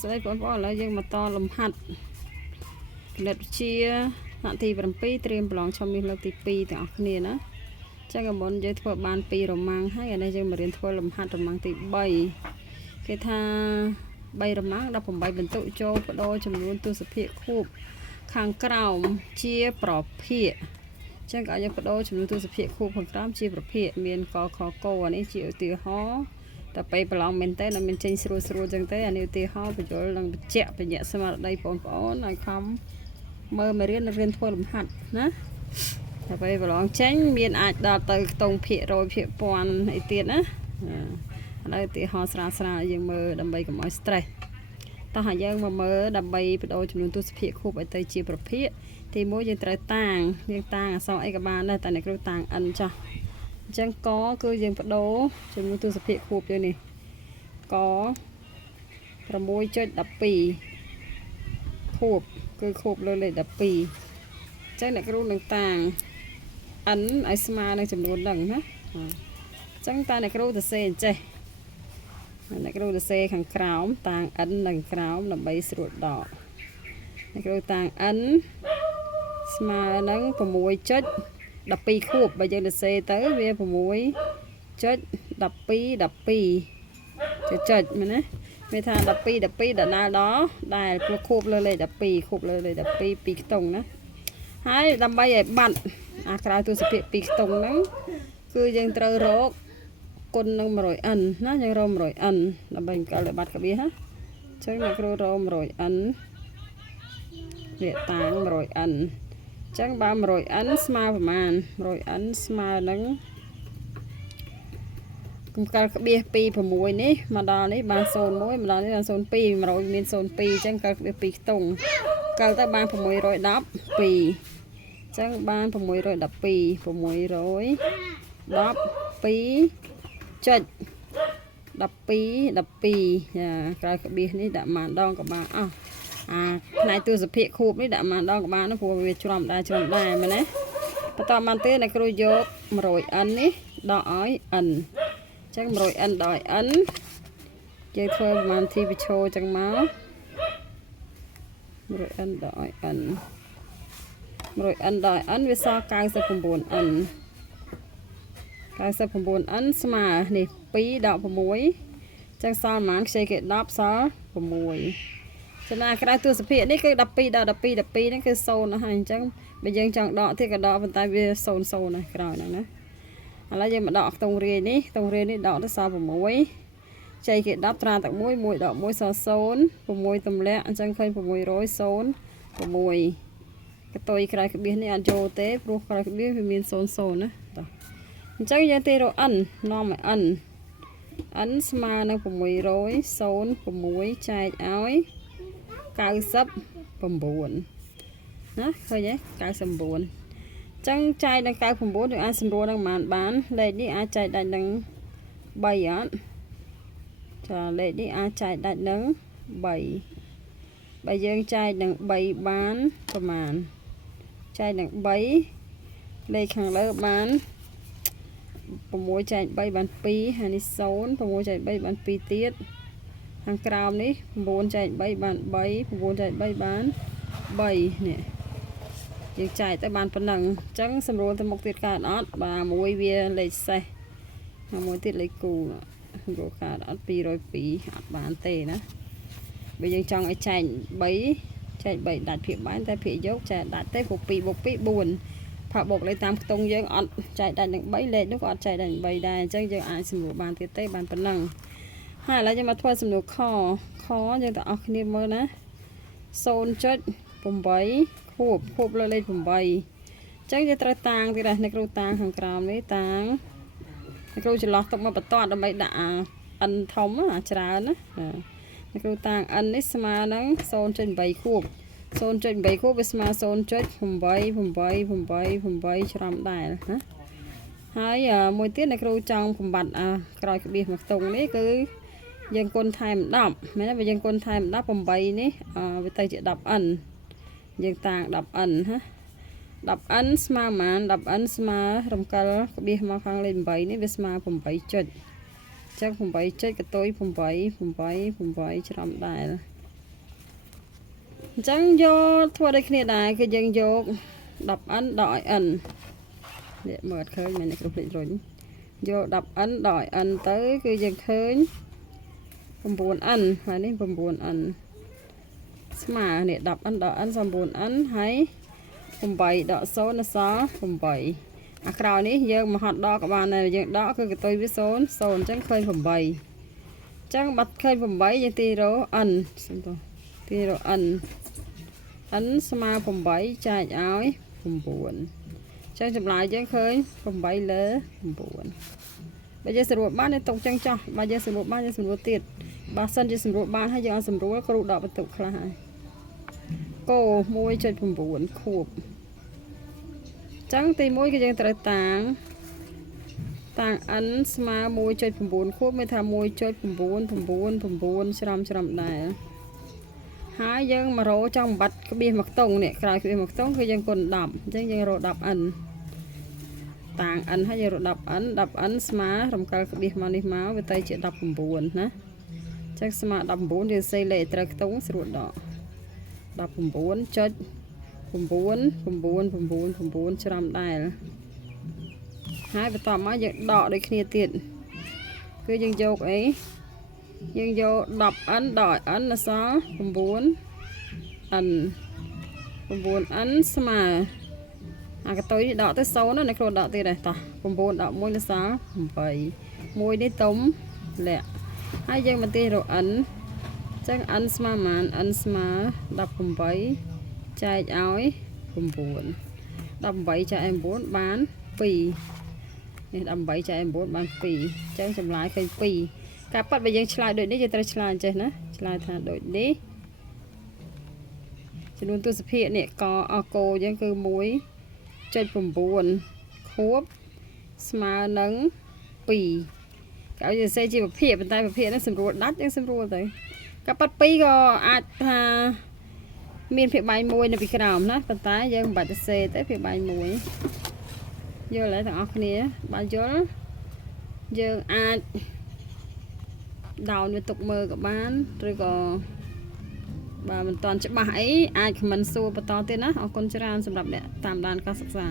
ស្ដីបងប្អូនឥឡូវយើងមកតលំហាត់គណិតវិទ្យាថ្នាក់ទី7ត្រៀមប្រឡងឈុំមាសលើកទី2ទាំងអស់គ្នាណាចឹងមុនយើងធ្វើបាន2រម៉ាំងហើយឥឡូវយើងមករៀនធ្វើលំហាត់រម៉ាំងទី3គេថា3រម៉ាំង18បន្ទុកចូលបដូរចំនួនទស្សភាគខួបខាងក្រោមជាប្រភេទចឹងក៏យើងបដូរចំនួនទស្សភាគខួបខាងក្រោមជាប្រភេទមានកខកនេះជាឧទាហរណ៍តែពេលប្រឡងមែនតើនៅមានចេញស្រួលចឹងទេអានេះឧទាហរណ៍បញ្យល់នឹងបញ្ជាក់បញ្ញាស្មារតីបងប្អូនឲ្យខំមើលមករៀនធ្វើលំហាត់ណាតែពេលប្រឡងចេញមានអាចដល់ទៅខ្ទង់ភាគរយភាគពាន់អីទៀតណាឥឡូវឧទាហរណ៍ស្រាលយើងមើលដើម្បីកុំឲ្យ stress តោះឲ្យយើងមកមើលដើម្បីបដូរចំនួនទស្សភាគខួបឲ្យទៅជាប្រភេទទី1យើងត្រូវតាងយើងតាងអក្សរអីក៏បានដែរតែអ្នកគ្រូតាង n ចោះអញ្ចឹងកគឺយើងបដូរចំនួនទស្សភាគខួបយើងនេះក 6.12 ខួបគឺខួបលើលេខ12អញ្ចឹងអ្នកគ្រូនឹងតាង n ឲ្យស្មើនឹងចំនួនហ្នឹងណាអញ្ចឹងតែអ្នកគ្រូទៅសេអញ្ចេះអ្នកគ្រូទៅសេខាងក្រោមតាង n នឹងក្រោមដើម្បីស្រួលដកអ្នកគ្រូតាង n ស្មើនឹង 6.12 ខួបបើយើងទៅសេទៅវា 6.12 ចុចមែនណាវាថា 12 ដណាលដល់ដែលព្រោះខួបលើលេខ12ខួបលើលេខ12 2ខ្ទង់ណាហើយដើម្បីឲ្យបាត់អាក្រៅទស្សភាគ2ខ្ទង់ហ្នឹងគឺយើងត្រូវរកគុណនឹង 100n ណាយើងរក 100n ដើម្បីកលឲ្យបាត់កាបៀសណាអញ្ចឹងអ្នកគ្រូរក 100n វាតាំង 100n អញ្ចឹងបើ 100n ស្មើប្រមាណ 100n ស្មើនឹងកំកលក្បៀសពី6នេះមកដល់នេះបាន01មកដល់នេះបាន02 100មាន02អញ្ចឹងកលក្បៀស2ខ្ទង់កលទៅបាន612អញ្ចឹងបាន612 612.12 ក្រោយក្បៀសនេះដាក់ម៉ានដងក៏បានអស់អាផ្នែកទស្សភាគខួបនេះដាក់ម៉ានដងក៏បានព្រោះវាច្រំដែរមែនទេបន្តបានទៀតអ្នកគ្រូយក 100n នេះដកឲ្យ n អញ្ចឹង 100n ដកឲ្យ n យើងធ្វើប្រហែលទីវិឈរអញ្ចឹងមក 100n ដកឲ្យ n 100n ដកឲ្យ n វាសល់ 99n 99n ស្មើនេះ2ដក6អញ្ចឹងសល់ប្រហែលខ្ចីគេ10សល់6ចំណាក្រៅទស្សភាគនេះគឺ12ដល់12ហ្នឹងគឺ0ហើយអញ្ចឹងបើយើងចង់ដកទៀតក៏ដកប៉ុន្តែវា00ណាក្រោយហ្នឹងណាឥឡូវយើងមកដកខ្ទង់រាយនេះខ្ទង់រាយនេះដកទៅសល់6ចៃគេ10ត្រាទឹក1ដក1សល់0 6ទម្លាក់អញ្ចឹងឃើញ600 0 6កតុយក្រោយក្បៀសនេះអត់ចូលទេព្រោះក្រោយក្បៀសវាមាន00ណាតោះអញ្ចឹងយើងទីរក n នាំឲ្យ n ស្មើនឹង600 0 6ចែកឲ្យ99ណាឃើញទេ99អញ្ចឹងចែកនឹង99យើងអាចសម្រួលនឹងប៉ុន្មានបានលេខនេះអាចចែកដាច់នឹង3អត់ចាលេខនេះអាចចែកដាច់នឹង3បើយើងចែកនឹង3បានប្រមាណចែកនឹង3លេខខាងលើបាន6ចែក3បាន2ហើយនេះ0 6ចែក3បាន2ទៀតខាងក្រោមនេះ9ចែក3បាន3 9ចែក3បាន3នេះយើងចែកទៅបានប៉ុណ្ណឹងអញ្ចឹងសម្រួលទៅមុខទៀតកើតអត់បាទមួយវាលេខសេសមួយទៀតលេខគូសម្រួលកើតអត់202អត់បានទេណាបើយើងចង់ឲ្យចែក3ចែក3ដាច់ភាគបានតែភាគយកចែកដាច់ទេព្រោះ2 + 2 4ផាបុកលេខតាមខ្ទង់យើងអត់ចែកដាច់នឹង3លេខនោះក៏អត់ចែកដាច់នឹង3ដែរអញ្ចឹងយើងអាចសម្រួលបានទៀតទេបានប៉ុណ្ណឹងហើយឥឡូវយើងមកធ្វើសំណួរខយើងទាំងអស់គ្នាមើលណា 0.8 ខួបលើលេខ8អញ្ចឹងយើងត្រូវតាងទៀតណាអ្នកគ្រូតាងខាងក្រោមនេះតាងអ្នកគ្រូចន្លោះទុកមកបន្ទាត់ដើម្បីដាក់n ធំច្រើនណាអ្នកគ្រូតាង n នេះស្មើនឹង 0.8 ខួប 0.8 ខួបវាស្មើ 0.88888 ច្រំដែរណាហើយមួយទៀតអ្នកគ្រូចង់បំបត្តិក្រោយក្បៀសមកខ្ទង់នេះគឺយើងគុណថែម10មែនទេបើយើងគុណថែម10 8នេះវាទៅជា 10n យើងតាំង 10n ណា 10n ស្មើប៉ុន្មាន 10n ស្មើរំកិលក្បៀសមកខាងលេខ8នេះវាស្មើ8ចុចអញ្ចឹង8ចុចកតុយ8ច្រំដែរ ចឹងយកធ្វើដូចគ្នាដែរគឺយើងយក 10n ដកឲ្យ n នេះមើលអត់ឃើញមែនគ្រប់លេខរុញយក 10n ដកឲ្យ n ទៅគឺយើងឃើញ 9n ហើយនេះ 9n ស្មើនេះ 10n ដក n 9n ហើយ8ដក0នៅសល់8អាក្រោយនេះយើងមកហត់ដកក៏បានដែរយើងដកគឺកតុយវា0 0អញ្ចឹងឃើញ8អញ្ចឹងបាត់ឃើញ8យើងទីរោ n សុំតោះទីរោ n n ស្មើ8ចែកឲ្យ9អញ្ចឹងចម្លើយយើងឃើញ8លើ9បើយើងសរុបបានយើងຕົកចឹងចោះបើយើងសរុបបានយើងសរុបទៀតបើសិនជាសរុបបានហើយយើងអត់សរុបគ្រូដកបន្ទុកខ្លះហើយកោ 1.9 ខួបចឹងទី1គឺយើងត្រូវតាំង n ស្មើ 1.9 ខួបមានថា 1.999 ច្រំដែរហើយយើងមករោចង់បាត់ក្បៀសមកខ្ទង់នេះក្រោយក្បៀសមកខ្ទង់គឺយើងគុណ10អញ្ចឹងយើងរោ 10n តាំង n ហើយយើងរោ 10n ស្មើរំកិលក្បៀសមកនេះមកវាទៅជា19ណាអញ្ចឹងស្មើ19យើងសេលេខត្រូវខ្ទង់ស្រួលដក 19.99999 ច្រំដែរហើយបន្តមកយើងដកដូចគ្នាទៀតគឺយើងយកអីយើងយក 10n ដក n អសល់ 9n 9n ស្មើអាកតុយដកទៅ0ណាគ្រូដកទៀតដែរតោះ9ដក1អសល់8 1នេះតុំលាក់ហើយយើងមកទីរក n អញ្ចឹង n ស្មើប៉ុន្មាន n ស្មើ18ចែកឲ្យ9 18ចែកឲ្យ9បាន2នេះ18ចែកឲ្យ9បាន2អញ្ចឹងចម្លើយឃើញ2ការប៉ັດបើយើងឆ្លើយដូចនេះយើងត្រូវឆ្លើយអញ្ចេះណាឆ្លើយថាដូចនេះចំនួនទស្សភាគនេះកអកោយើងគឺ 1.9 ខួបស្មើនឹង2គេឲ្យយើងសេជាប្រភេទប៉ុន្តែប្រភេទហ្នឹងសម្រួលដាច់យើងសម្រួលទៅការប៉ັດ2ក៏អាចថាមានភាគបាយមួយនៅពីក្រោមណាប៉ុន្តែយើងមិនបាច់ទៅសេទៅភាគបាយមួយយល់ហើយទាំងអស់គ្នាបើយល់យើងអាចដោនវាទុកមើលក៏បានឬក៏បើមិនទាន់ច្បាស់អីអាចខមមិនសួរបន្តទៀតណាអរគុណច្រើនសម្រាប់អ្នកតាមដានការសិក្សា